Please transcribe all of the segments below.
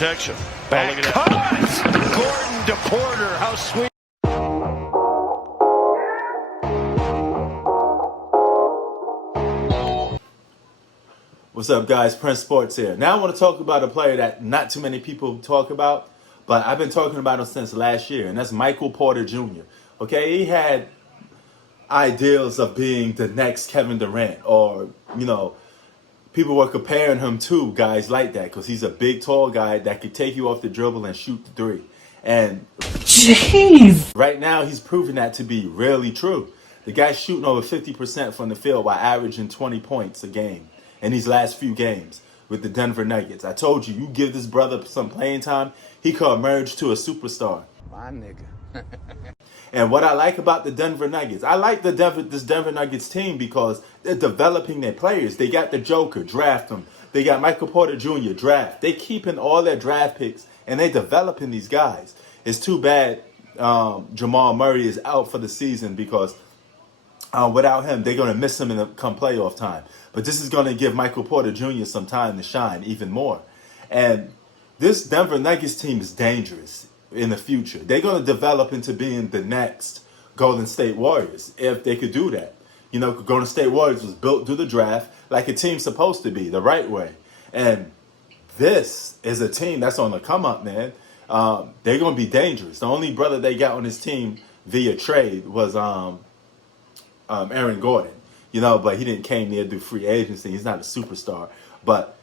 protection. Back cut! Gordon to Porter. How sweet. What's up, guys? Prince Sports here. Now I want to talk about a player that not too many people talk about, but I've been talking about him since last year, and that's Michael Porter Jr. Okay, he had ideals of being the next Kevin Durant, or, people were comparing him to guys like that because he's a big, tall guy that could take you off the dribble and shoot the three. And jeez, right now he's proven that to be really true. The guy's shooting over 50% from the field while averaging 20 points a game in these last few games with the Denver Nuggets. I told you, you give this brother some playing time, he could emerge to a superstar. My nigga. And what I like about the Denver Nuggets, I like this Denver Nuggets team because they're developing their players. They got the Joker, draft them. They got Michael Porter Jr., draft. They keeping all their draft picks, and they developing these guys. It's too bad Jamal Murray is out for the season because without him, they're going to miss him come playoff time. But this is going to give Michael Porter Jr. some time to shine even more. And this Denver Nuggets team is dangerous in the future. They're going to develop into being the next Golden State Warriors if they could do that. Golden State Warriors was built through the draft like a team's supposed to be, the right way. And this is a team that's on the come up, man. They're going to be dangerous. The only brother they got on this team via trade was Aaron Gordon, but he didn't came there through free agency. He's not a superstar, but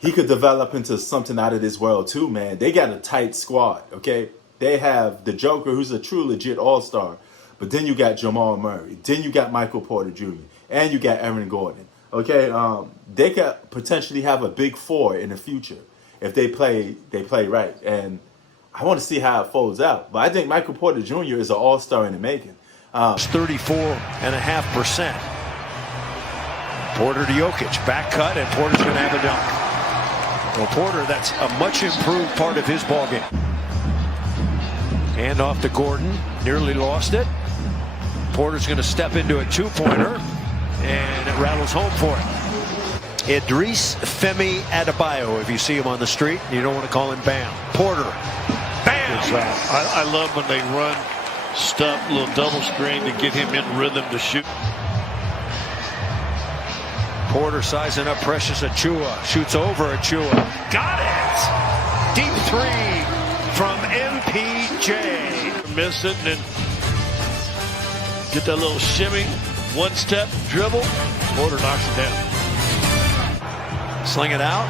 he could develop into something out of this world too, man. They got a tight squad, okay? They have the Joker, who's a true legit all-star, but then you got Jamal Murray, then you got Michael Porter Jr., and you got Aaron Gordon, okay? They could potentially have a big four in the future if they play right, and I want to see how it folds out. But I think Michael Porter Jr. is an all-star in the making. 34.5%. Porter to Jokic, back cut, and Porter's going to have a dunk. Well, Porter, that's a much improved part of his ballgame. Hand off to Gordon, nearly lost it. Porter's going to step into a two-pointer, and it rattles home for him. Idris Femi Adebayo, if you see him on the street, you don't want to call him Bam. Porter, bam! I love when they run stuff, little double screen to get him in rhythm to shoot. Porter sizing up Precious Achiuwa. Shoots over Achiuwa. Got it! Deep three from MPJ. Miss it and then get that little shimmy. One step, dribble. Porter knocks it down. Sling it out.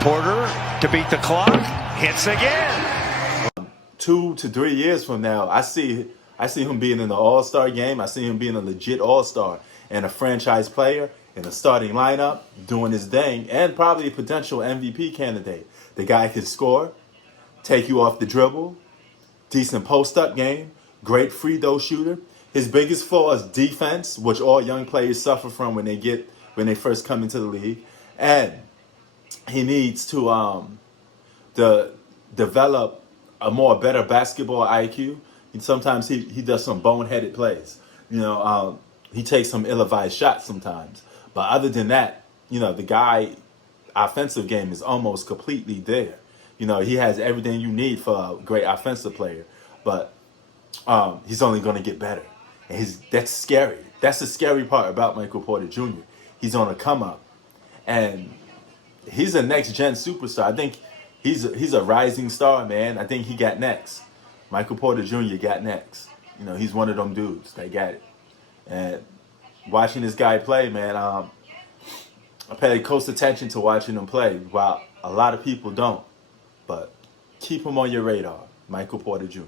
Porter to beat the clock. Hits again. 2 to 3 years from now, I see him being in the All-Star game. I see him being a legit All-Star and a franchise player in a starting lineup, doing his thing, and probably a potential MVP candidate. The guy can score, take you off the dribble, decent post-up game, great free throw shooter. His biggest flaw is defense, which all young players suffer from when they first come into the league. And he needs to develop a better basketball IQ. And sometimes he does some boneheaded plays. He takes some ill-advised shots sometimes. But other than that, the guy offensive game is almost completely there. He has everything you need for a great offensive player. But he's only going to get better. And that's scary. That's the scary part about Michael Porter Jr. He's on a come-up. And he's a next-gen superstar. I think he's a rising star, man. I think he got next. Michael Porter Jr. got next. He's one of them dudes that got it. And watching this guy play, man, I pay close attention to watching him play, while a lot of people don't. But keep him on your radar, Michael Porter Jr.